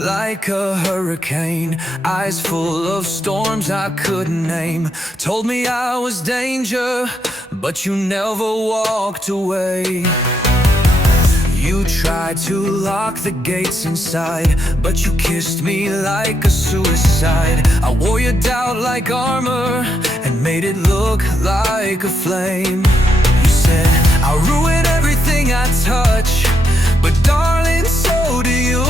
like a hurricane, eyes full of storms I couldn't name. Told me I was danger, but you never walked away. You tried to lock the gates inside, but you kissed me like a suicide. I wore your doubt like armor and made it look like a flame. You said, I'll ruin everything I touch, but darling, so do you.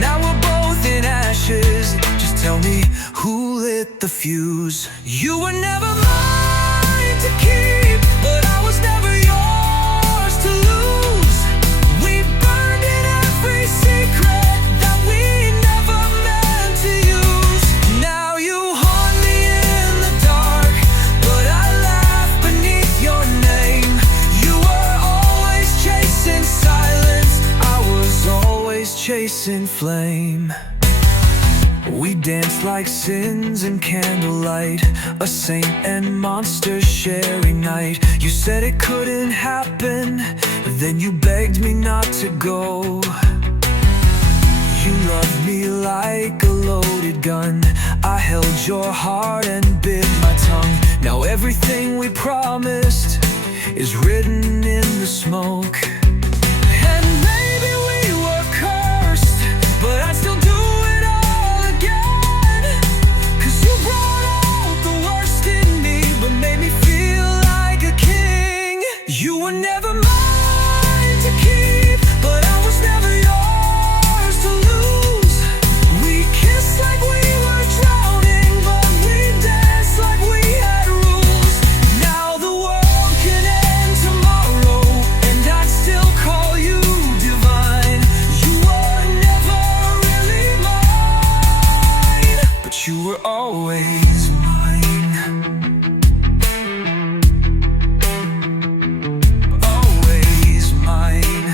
Now we're both in ashes, just tell me who lit the fuse. You were never mine to keep, but I was never yours to lose. We burned in every secret that we never meant to use. Now you haunt me in the dark, but I laugh beneath your name. You were always chasing silence, I was always chasing flame. We danced like sins in candlelight, a saint and monster sharing night. You said it couldn't happen, then you begged me not to go. You loved me like a loaded gun, I held your heart and bit my tongue. Now everything we promised is written in the smoke. And maybe we were cursed, but I'd still do it all again. 'Cause you brought out the worst in me, but made me feel like a king. You were never mine to keep, but I was never yours to lose. We kissed like we were drowning, but we danced like we had rules. Now the world can end tomorrow, and I'd still call you divine. You were never really mine, but you were always mine. Always mine.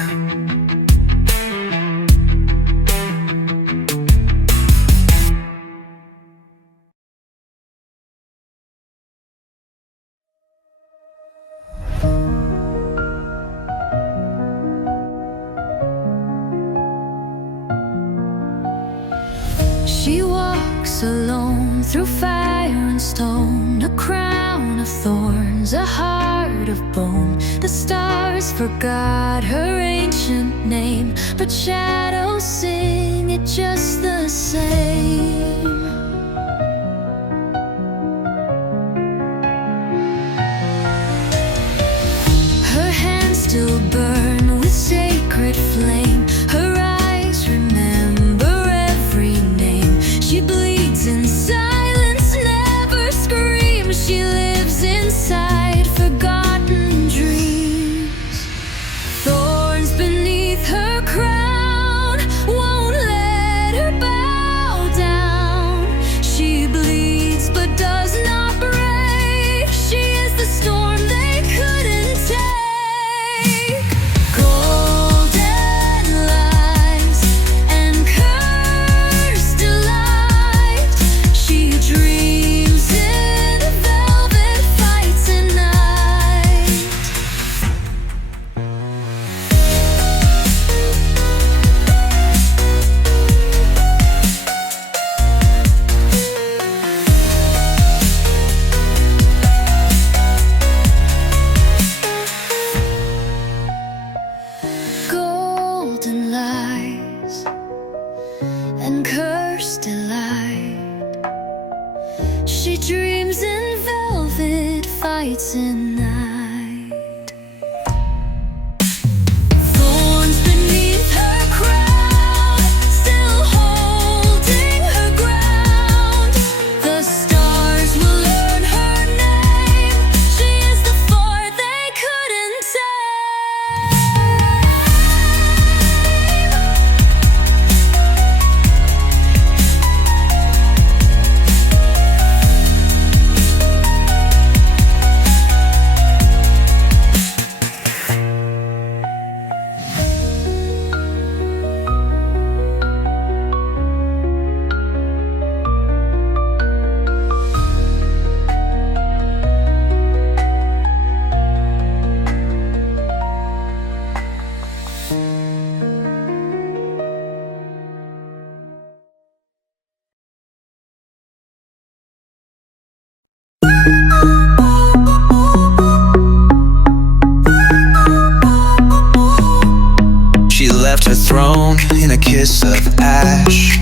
She walks alone through fire and stone, a crown of thorns, a heart of bone. The stars forgot her ancient name, but shadows sing it just the same. Her hands still burn with sacred flame, her eyes remember every name. She bleeds in silence, never screams. She lives inside forgotten dreams. Thorns beneath her crown won't let her bow down. left her throne in a kiss of ash.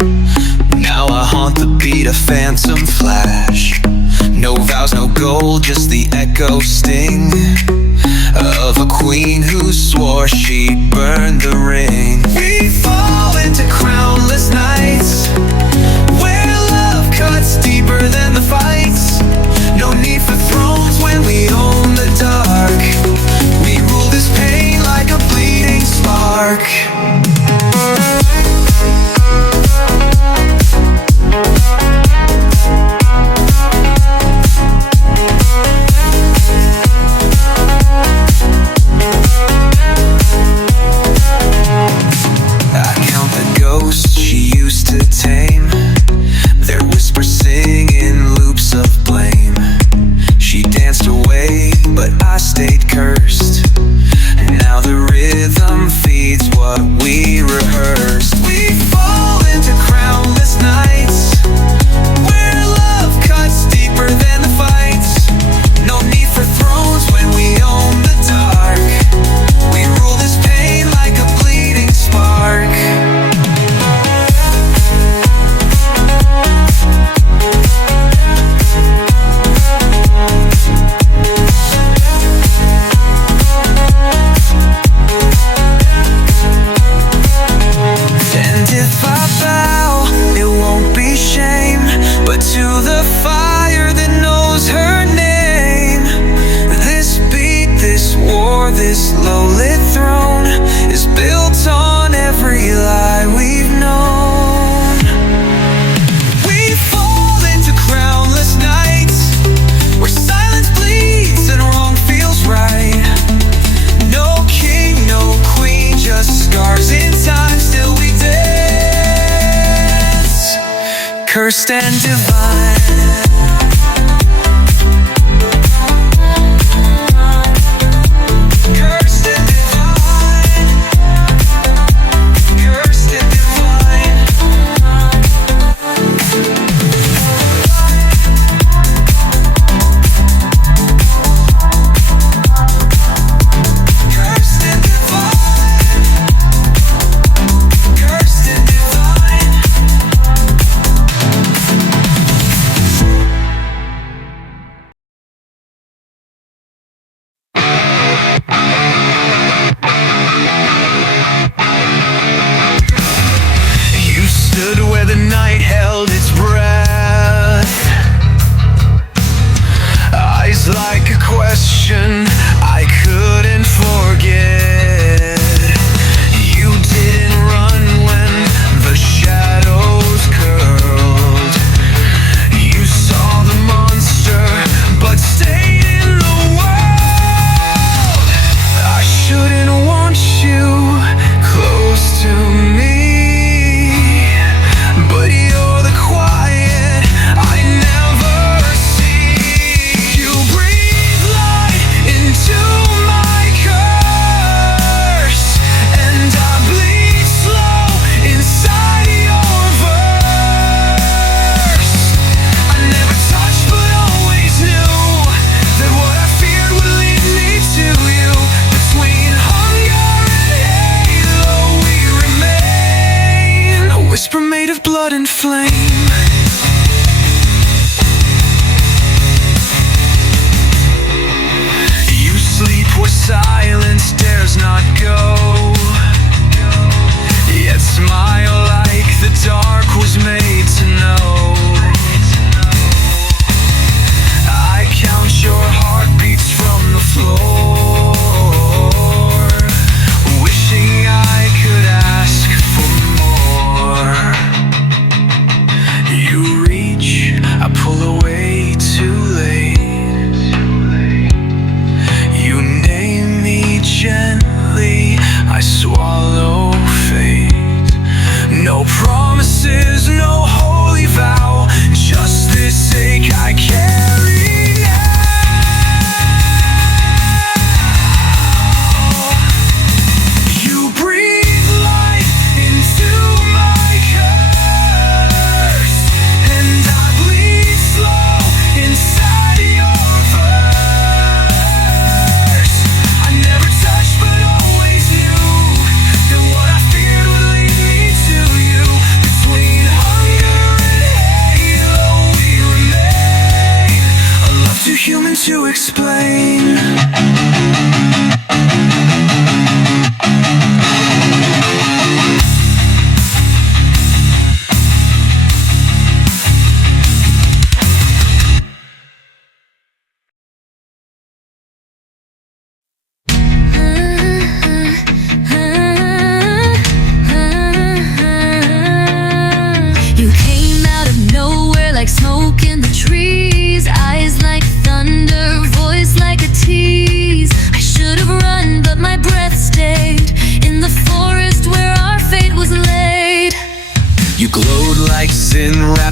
Now I haunt the beat, a phantom flash. No vows, no gold, just the echo sting of a queen who swore she'd burn the ring. We fall into crownless nights, where love cuts deeper than the fights. No need for thrones when we own the dark. We rule this pain like a bleeding spark. This low-lit throne is built on every lie we've known. We fall into crownless nights, where silence bleeds and wrong feels right. No king, no queen, just scars in time, still we dance, cursed and divine.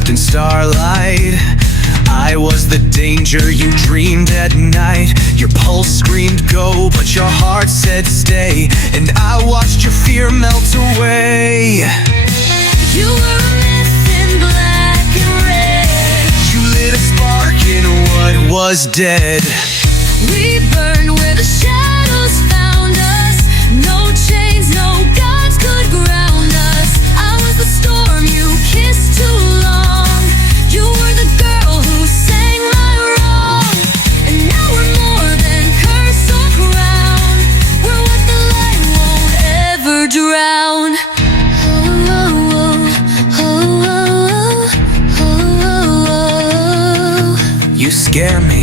wrapped in starlight. I was the danger you dreamed at night. Your pulse screamed go, but your heart said stay. And I watched your fear melt away. You were a myth in black and red. You lit a spark in what was dead. We burned where the shadows found us. No chains, no gods could ground us. I was the storm you kissed too long. You were the girl who sang my wrong. And now we're more than curse or crown. We're what the light won't ever drown. Oh, oh, oh, oh, oh, oh. You scare me.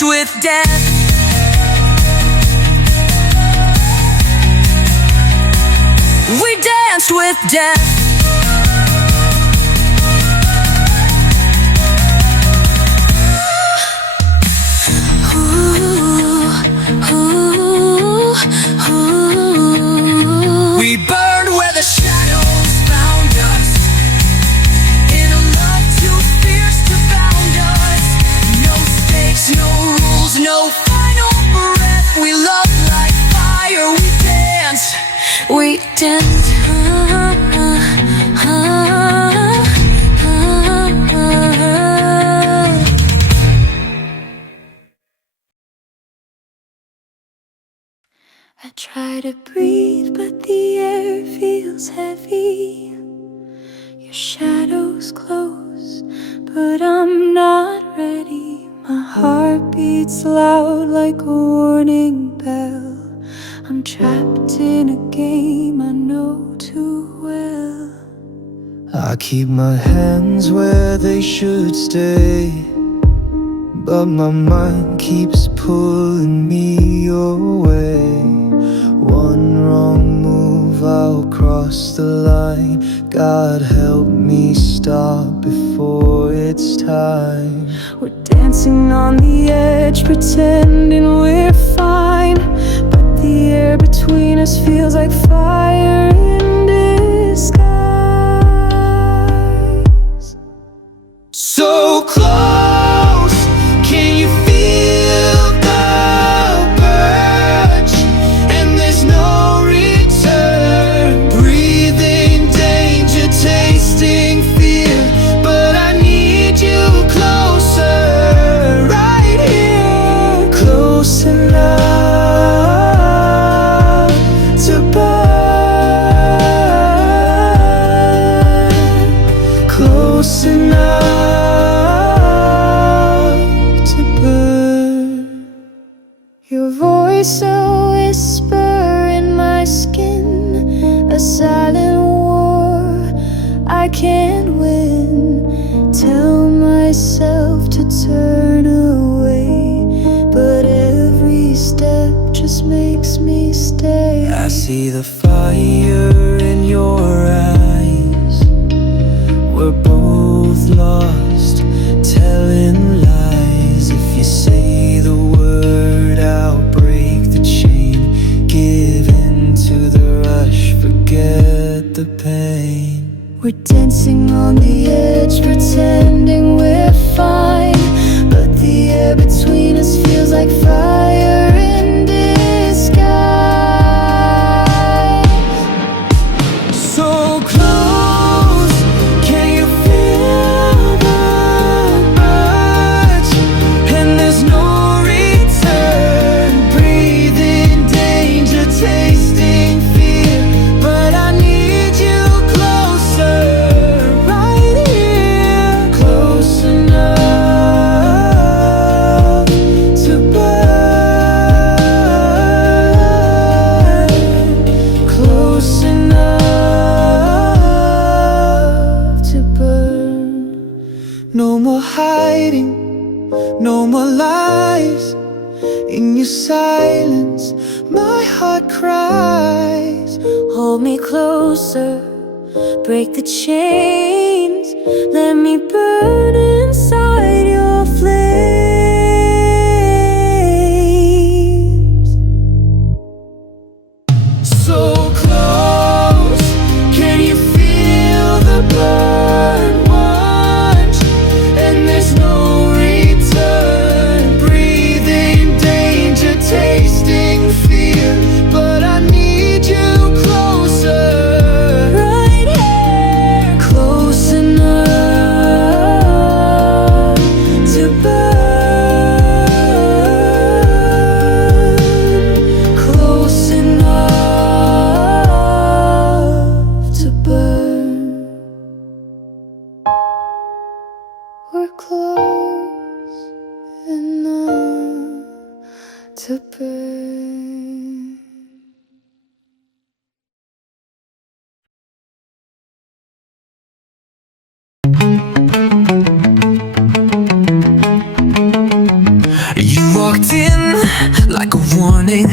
With death, we danced with death. Ooh, ooh, ooh. We burned where the shadows found us. In a love too fierce to bound us. No stakes, no rules, no final breath. We loved like fire, we danced. We danced. I try to breathe, but the air feels heavy. Your shadow's close, but I'm not ready. My heart beats loud like a warning bell. I'm trapped in a game I know too well. I keep my hands where they should stay, but my mind keeps pulling me your way. One wrong move, I'll cross the line. God help me stop before it's time. We're dancing on the edge, pretending we're fine, but the air between us feels like fire in disguise. So close, can you feel the burst? And there's no return. Breathing danger, tasting fear, but I need you closer, right here, close enough to burn, close enough. A whisper in my skin, a silent war I can't win. Tell myself to turn away, but every step just makes me stay. I see the fire in your eyes. We're both lost, telling lies. If you say the word, I'll break the chain. Give in to the rush, forget the pain. We're dancing on the edge, pretending we're fine, but the air between us feels like fire in disguise. So close, can you feel the touch? And there's no return. Breathing danger, tasting fear, but I need you closer, right here, close enough to burn, close enough to burn. No more hiding, No more lies. In your silence, my heart cries. Hold me closer, break the chains. Let me burn inside your flames. So close, can you feel the burn? Watch, and there's no return. Breathing danger, tasting fear, but I need you closer. Right here, close enough to burn. Close enough to burn. We're close enough to burn. You walked in like a warning,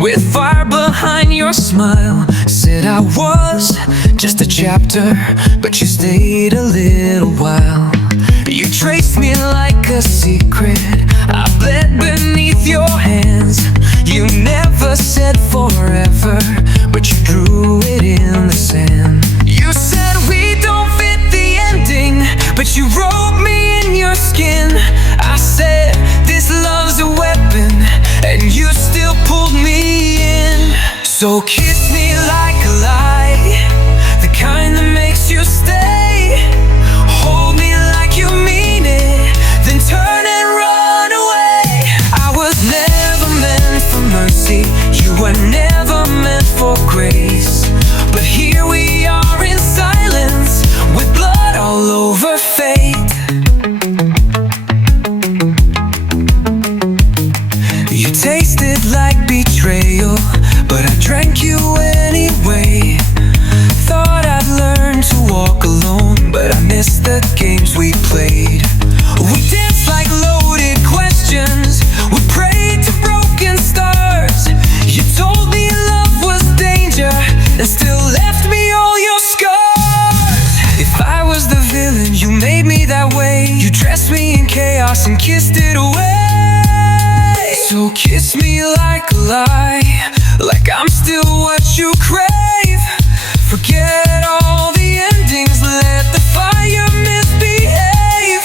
with fire behind your smile. Said I was just a chapter, but you stayed a little while. You traced me like a secret, I bled beneath your hands. You never said forever, but you drew it in the sand. You said we don't fit the ending, but you wrote me in your skin. I said this love's a weapon, and you still pulled me in. So kiss me like a lie, the kind that makes you stay. Hold me like you mean it, then turn and run away. I was never meant for mercy, you were never meant for grace. But here we are in silence, with blood all over fate. You tasted like betrayal, but I drank you anyway. Thought I'd learn to walk alone, but I missed the games we played. We danced like loaded questions, we prayed to broken stars. You told me love was danger, and still left me all your scars. If I was the villain, you made me that way. You dressed me in chaos and kissed it away. So kiss me like a lie, like I'm still what you crave. Forget all the endings, let the fire misbehave.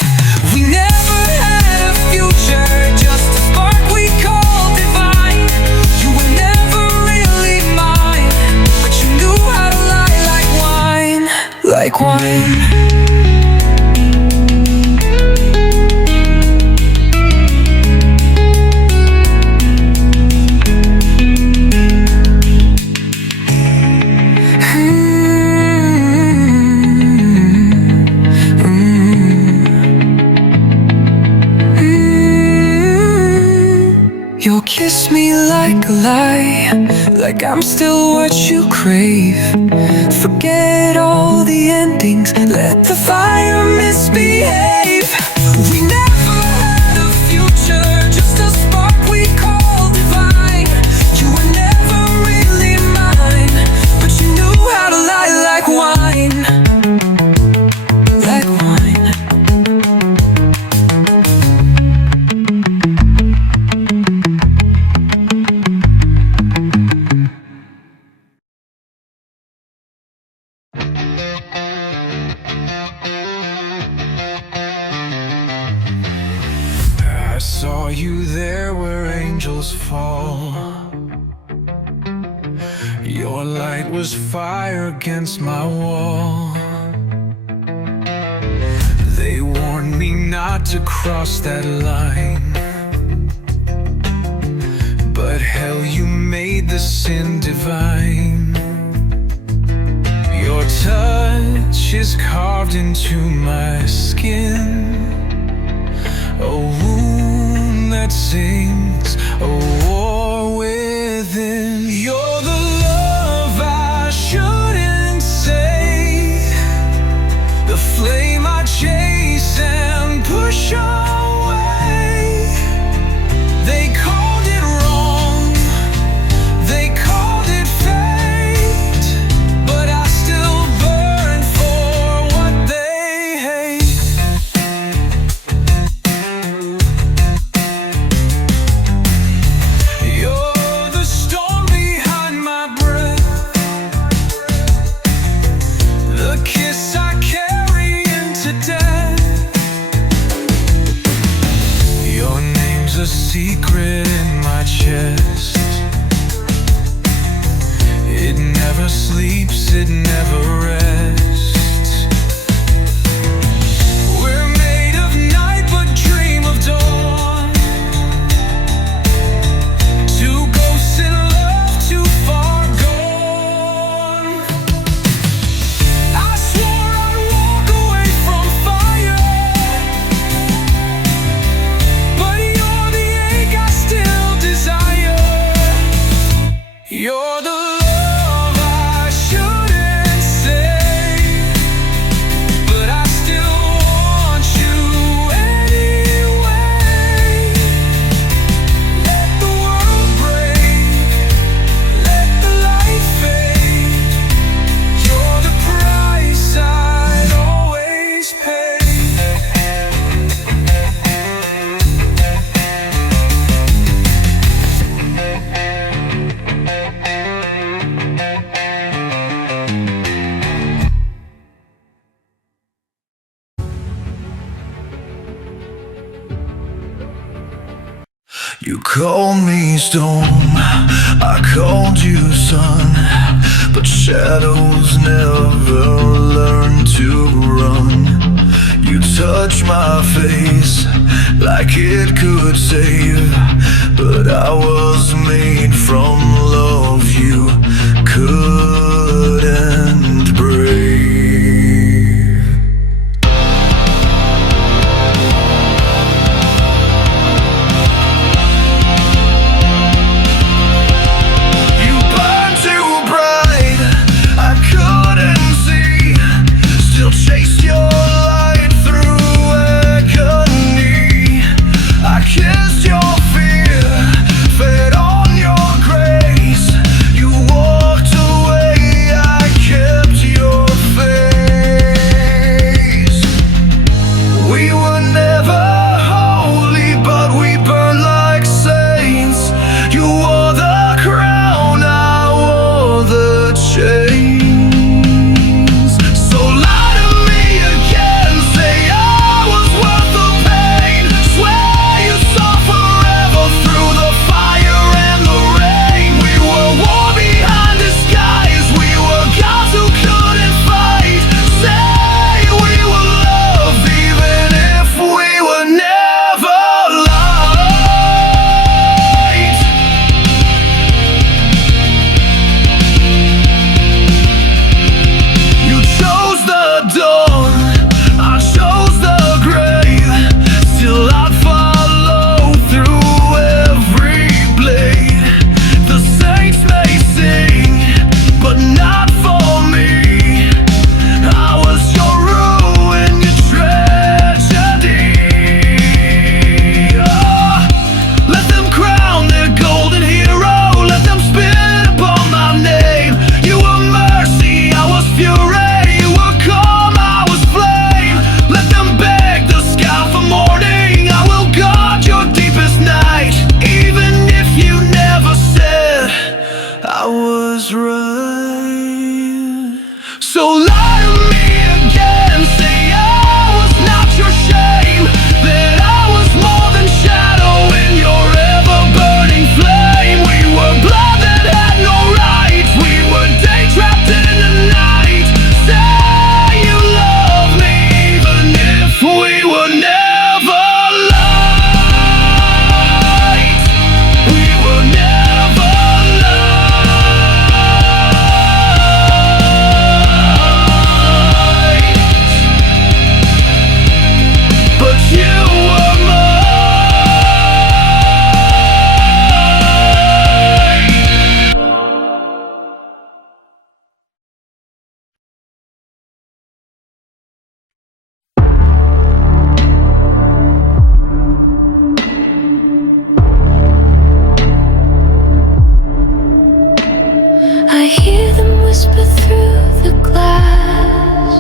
We never had a future, just a spark we call divine. You were never really mine, but you knew how to lie like wine. Like wine. You'll kiss me like a lie, like I'm still what you crave. Forget all the endings, let the fire misbehave. We never had a future, just a spark we call divine. You were never really mine, but you knew how to lie like wine. Like wine. I saw you there where angels fall. Your light was fire against my wall. They warned me not to cross that line, but hell, you made the sin divine. Your touch is carved into my skin, a wound that sings, a war within. You're the love I shouldn't say, the flame I chase and push away. cause it never rests. We're made of night but dream of dawn. Two ghosts in love too far gone. I swore I'd walk away from fire, but you're the ache I still desire. You're the love I shouldn't say, but I still want you anyway. Let the world break, let the light fade. You're the price I'd always pay. You called me storm, I called you sun, but shadows never learn to run. You touched my face like it could save, but I was made from love you couldn't break. Chased your light through agony. I kissed your fear, fed on your grace. You walked away, I kept your face. We were never holy, but we burned like saints. You wore the crown, I wore the chains. So lie to me again, say I was not your shame, that I was more than shadow in your ever-burning flame. We were blood that had no rights, we were day trapped in the night. Say you love me even if we were never light. We were never I hear them whisper through the glass,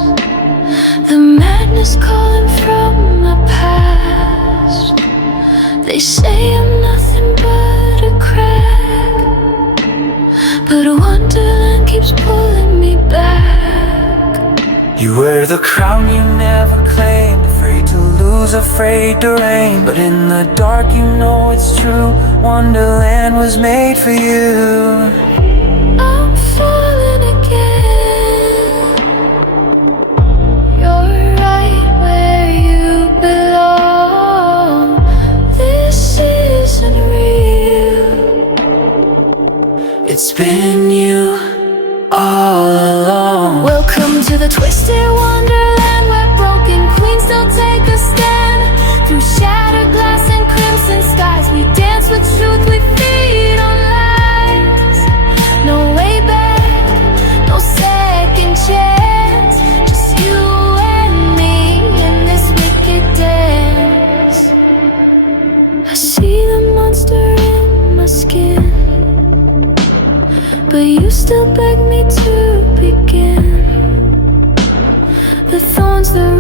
the madness calling from my past. They say I'm nothing but a crack, but a wonderland keeps pulling me back. You wear the crown you never claimed, afraid to lose, afraid to reign. But in the dark you know it's true, Wonderland was made for you. I'm falling again.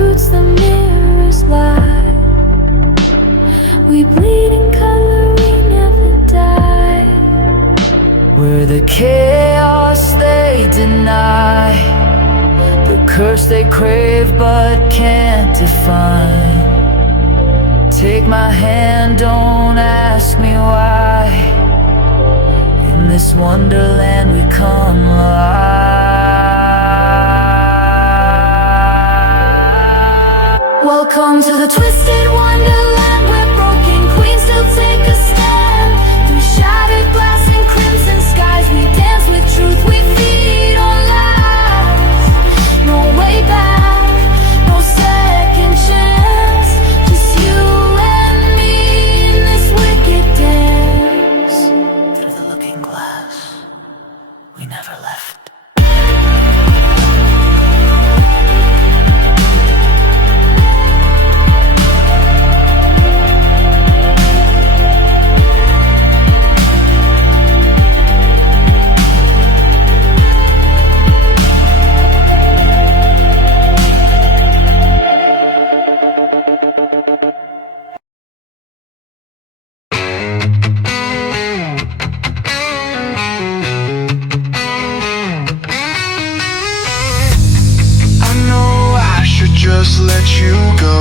roots, the mirrors lie. We bleed in color, we never die. We're the chaos they deny, the curse they crave but can't define. Take my hand, don't ask me why. In this wonderland we come alive. Welcome to the twisted wonderland, where broken queens still take a stand. Through shattered glass and crimson skies, we dance with truth, we feed on lies. No way back, no second chance, just you and me in this wicked dance. Through the looking glass, we never left. Just let you go.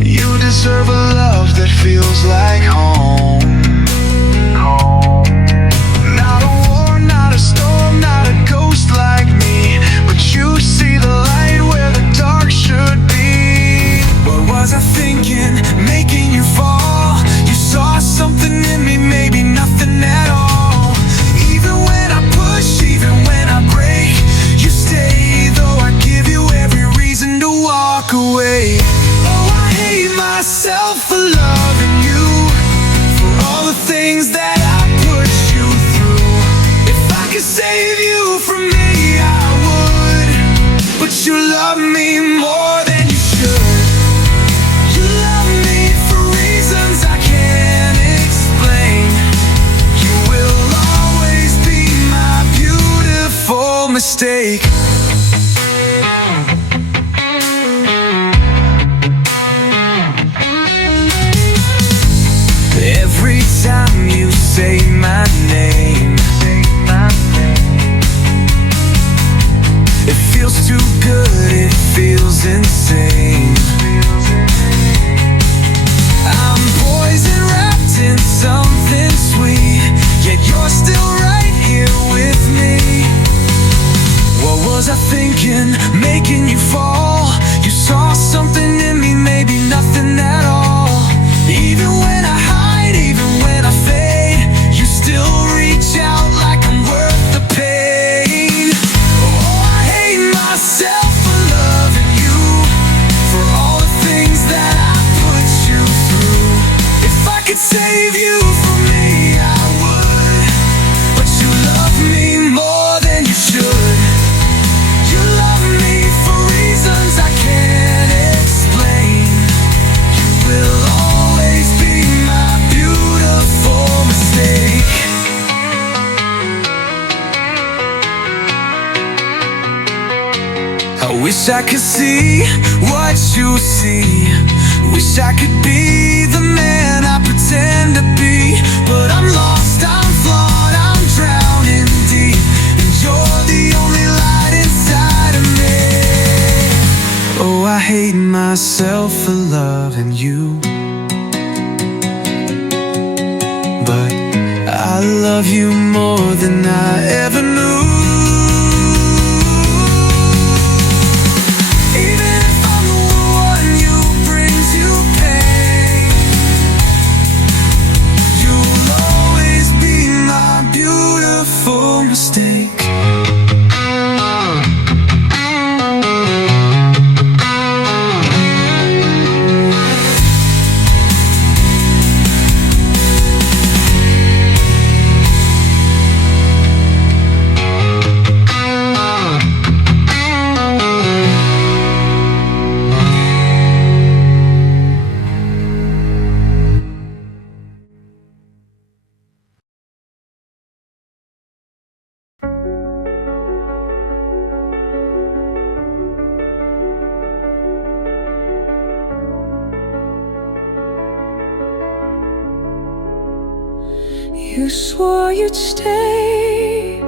You deserve a love that feels like home. Not a war, not a storm, not a ghost like me, but you see the light where the dark should be. What was I thinking, making you fall? You saw something in me, maybe nothing at all. Even when I push, even when I break, you stay, though I give you every reason to walk away. Oh, I hate myself for loving you, for all the things that I put you through. If I could save you from me, I would, but you love me more than you should. You love me for reasons I can't explain. You will always be my beautiful mistake. Every time you say my name, it feels too good, it feels insane. I'm poison wrapped in something sweet, yet you're still right here with me. What was I thinking, making you fall? You saw something in me, maybe nothing at all. Even when I hide, even when I fade, you still reach out like I'm worth the pain. Oh, I hate myself for loving you, for all the things that I put you through. If I could save you from me, I would, but you love me more than you should. You love me for reasons I can't explain. You will always be my beautiful mistake. I wish I could see what you see. Wish I could be the man I pretend to be, but I'm lost, I'm flawed, I'm drowning deep, and you're the only light inside of me. Oh, I hate myself for loving you, but I love you more than I ever knew. Even if I'm the one who brings you pain, you'll always be my beautiful mistake. You swore you'd stay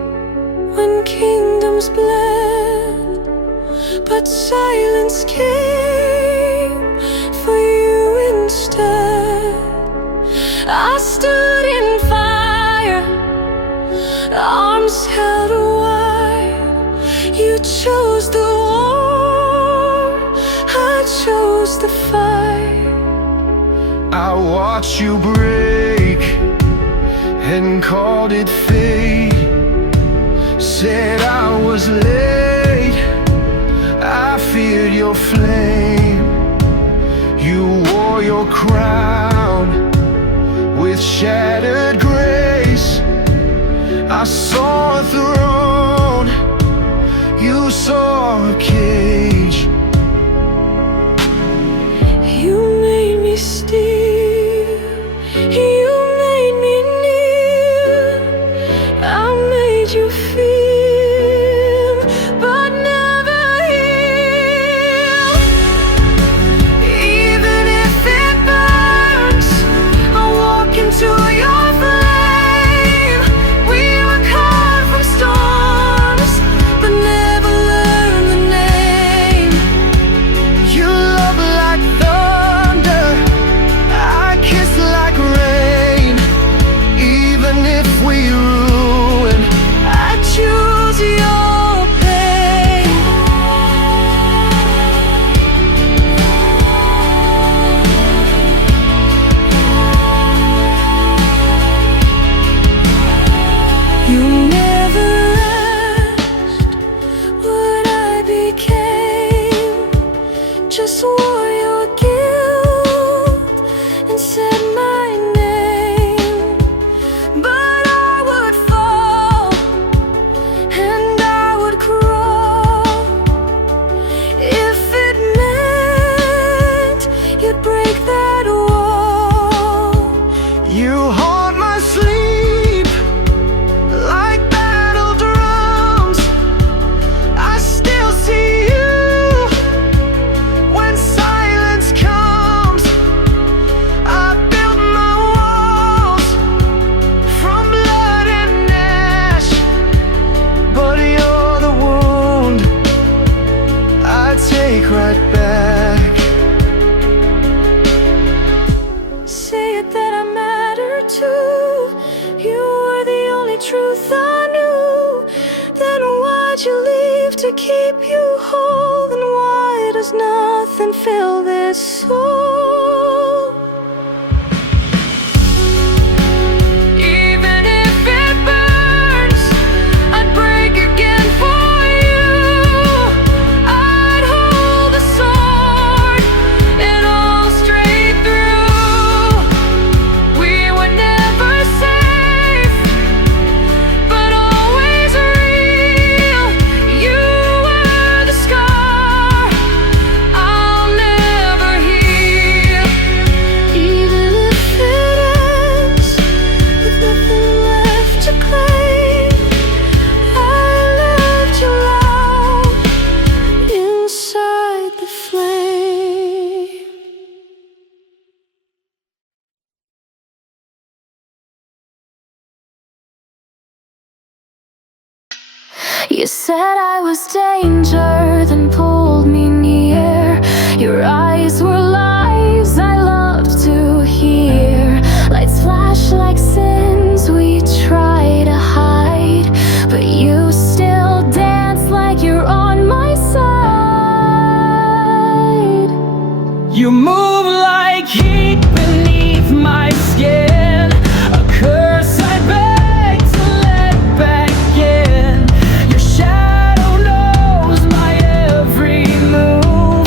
when kingdoms bled, but silence came for you instead. I stood in fire, arms held wide. You chose the war, I chose the fight. I watched you break and called it fate. Said I was late, I feared your flame. You wore your crown with shattered grace. I saw a throne, you saw a cage. You made me steal, you made me kneel. I made you feel, but never heal. Even if it burns, I'll walk into your flame. We were carved from storms, but never learned the name. You love like thunder, I kiss like rain. Even if we ruin, I choose your pain. You never asked what I became, just wore your guilt and said my name. But I would fall and I would crawl if it meant you'd break that wall. you haunt my sleep like battle drums. I still see you when silence comes. I built my walls from blood and ash, but you're the wound I take right back. Say it that I matter too. You were the only truth I knew. Then why'd you leave to keep you whole? Then why does nothing fill this soul? Even if it burns, I'd break again for you. I'd hold the sword and all straight through. We were never safe, but always real. You were the scar I'll never heal. Even if it ends with nothing left to claim, I loved you loud inside the flame. You said I was danger, then pulled me near. Your eyes were lies I loved to hear. Lights flash like sins we try to hide, but you still dance like you're on my side. You move like heat beneath my skin, a curse I beg to let back in. Your shadow knows my every move,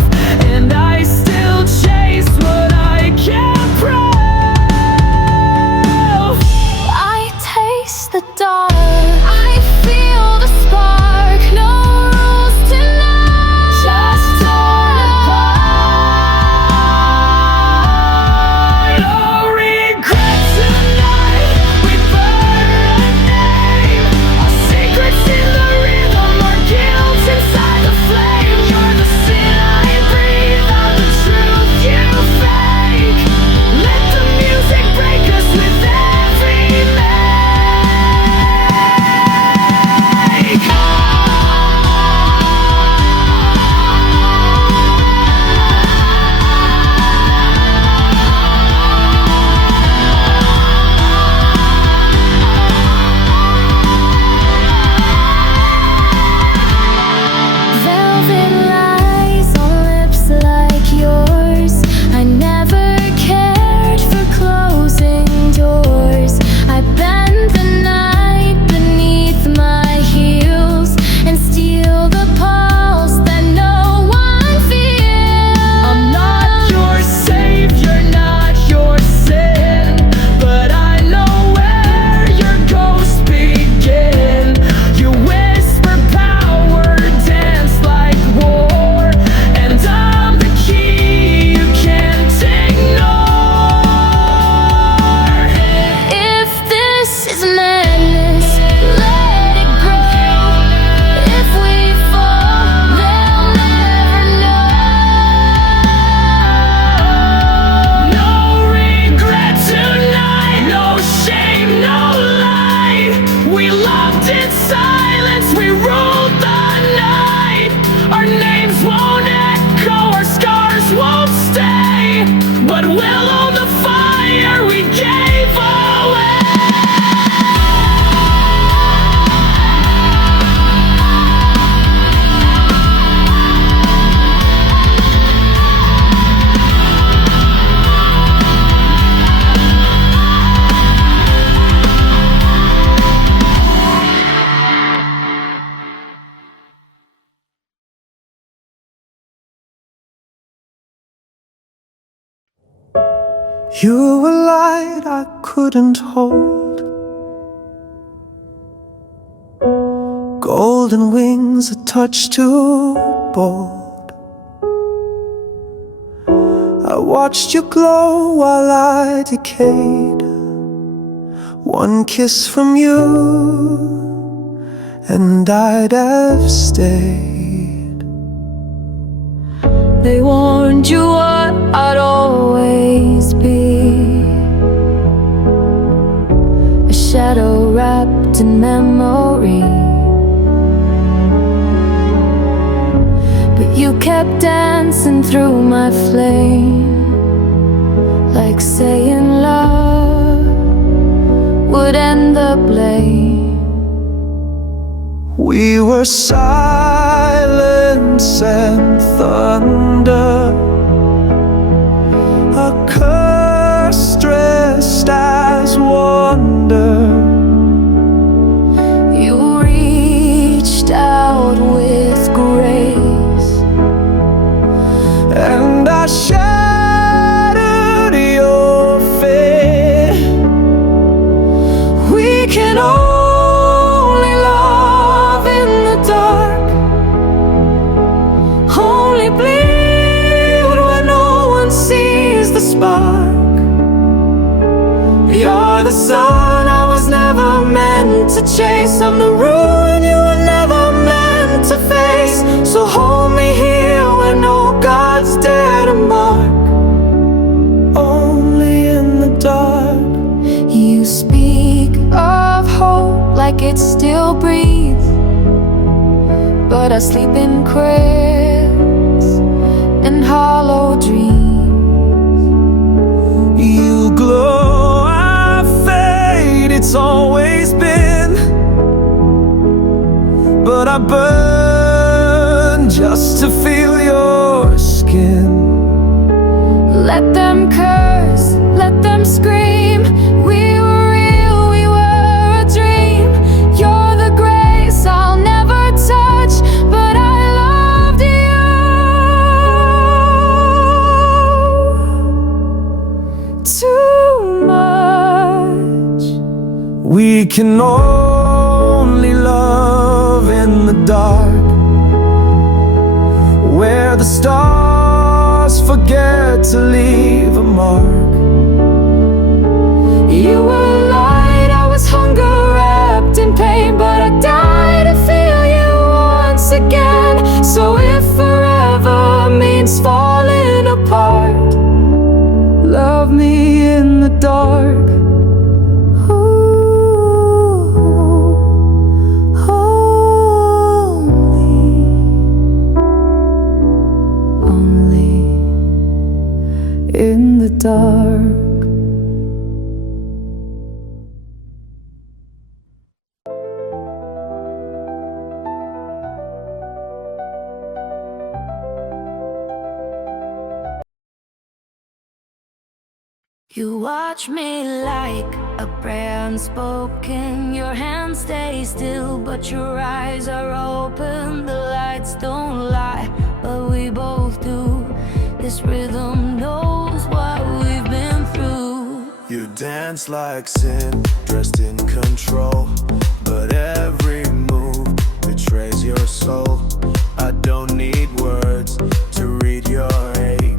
and I still chase what I can't prove. I taste the dark, I feel the spark. No rules tonight, Just torn apart. You were light I couldn't hold, golden wings a touch too bold. I watched you glow while I decayed. One kiss from you and I'd have stayed. They warned you what I'd always be, a shadow wrapped in memory. But you kept dancing through my flame, like saying love would end the blame. We were silence and thunder, a curse dressed as wonder. You reached out with grace, and I shattered your fate. We can only love in the dark, only bleed when no one sees the spark. You're the sun I was never meant to chase. I'm the ruin you were never meant to face. So hold me here when no gods dare to mark, only in the dark. you speak of hope like it still breathes, but I sleep in crypts and hollow dreams. You glow, I fade, it's always been, but I burn just to feel your skin. Let them curse, let them scream. We were real, we were a dream. You're the grace I'll never touch, but I loved you too much. We can only love in the dark, where the stars forget to leave a mark. You were light, I was hunger wrapped in pain, but I died to feel you once again. So if forever means falling apart, Love me in the dark. only In the dark. you watch me like a prayer unspoken. Your hands stay still, but your eyes are open. The lights don't lie, but we both do. This rhythm knows what we've been through. You dance like sin, dressed in control, but every move betrays your soul. I don't need words to read your hate.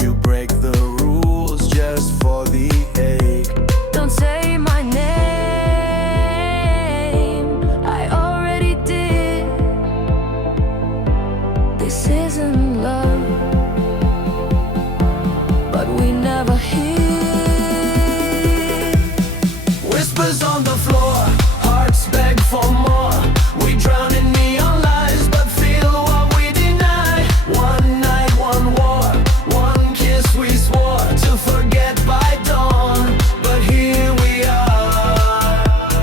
You break the rules just for the ache. Don't say my name, I already did. This isn't love, but we never hid. Whispers on the floor, hearts beg for more. We drown in neon lies, but feel what we deny. One night, one war, one kiss we swore to forget by dawn, but here we are.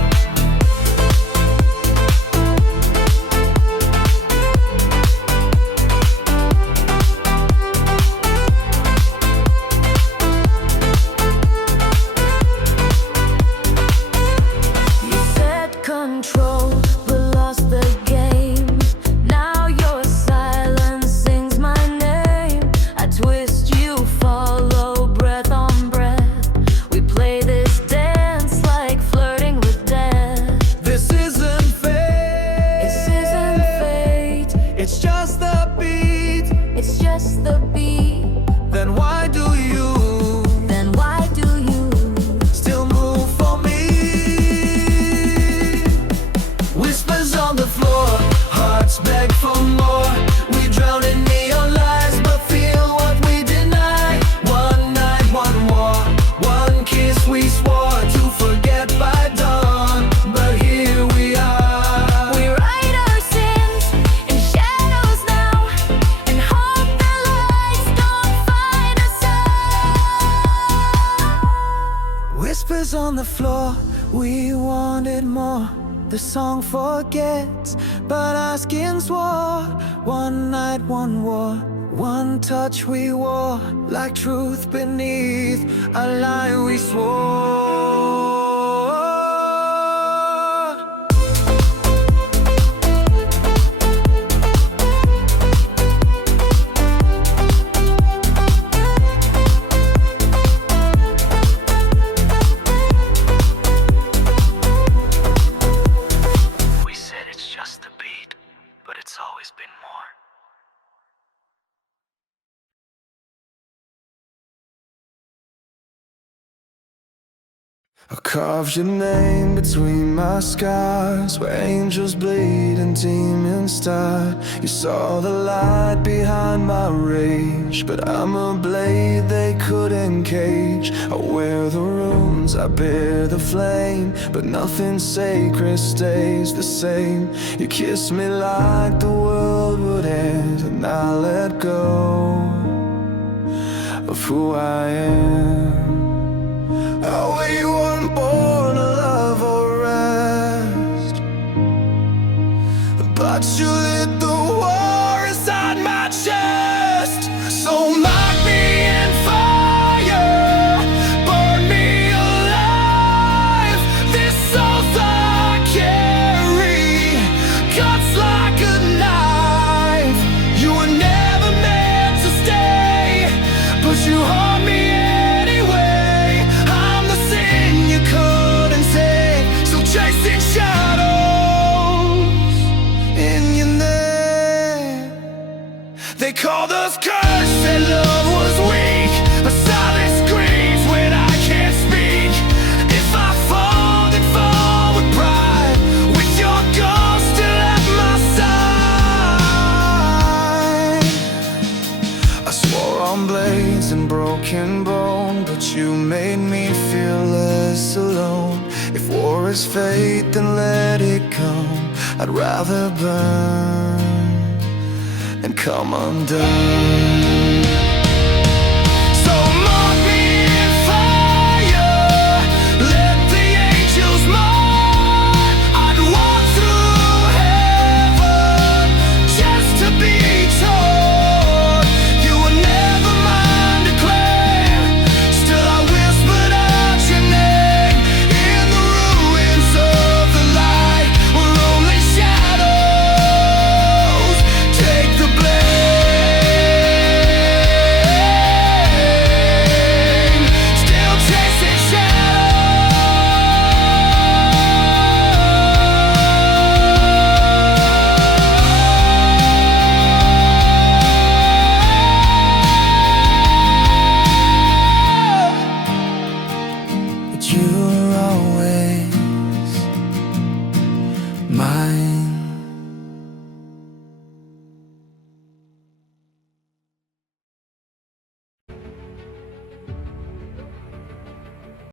just the beat. It's just the beat. Then why do you still move for me? Whispers on the floor, hearts beg for more. We drown in neon lies, but feel what we deny. One night, one war, one kiss we swore to forget by dawn. But here we are. We write our sins in shadows now, and hope the lights don't find us out. Whispers on the floor, we wanted more. The song forgets, but our skins wore. One night, one war, one touch we wore. Like truth beneath a lie we swore. We said it's just a beat, but it's always been more. I carved your name between my scars, where angels bleed and demons start. You saw the light behind my rage, but I'm a blade they couldn't cage. I wear the runes, I bear the flame, but nothing sacred stays the same. You kissed me like the world would end, and I let go of who I am. Oh, we weren't born to love or rest, but you lit the war inside my chest. So mark me in fire, burn me alive. This oath I carry cuts like a knife. You were never meant to stay, but you haunt me anyway. I'm the sin you couldn't save, so chasing shadows in your name. They called us cursed, said love was weak, but silence screams when I can't speak. If I fall, then fall with pride, with your ghost still at my side. I swore on blades and broken bone, but you made me feel less alone. If war is fate, then let it come. I'd rather burn and come undone.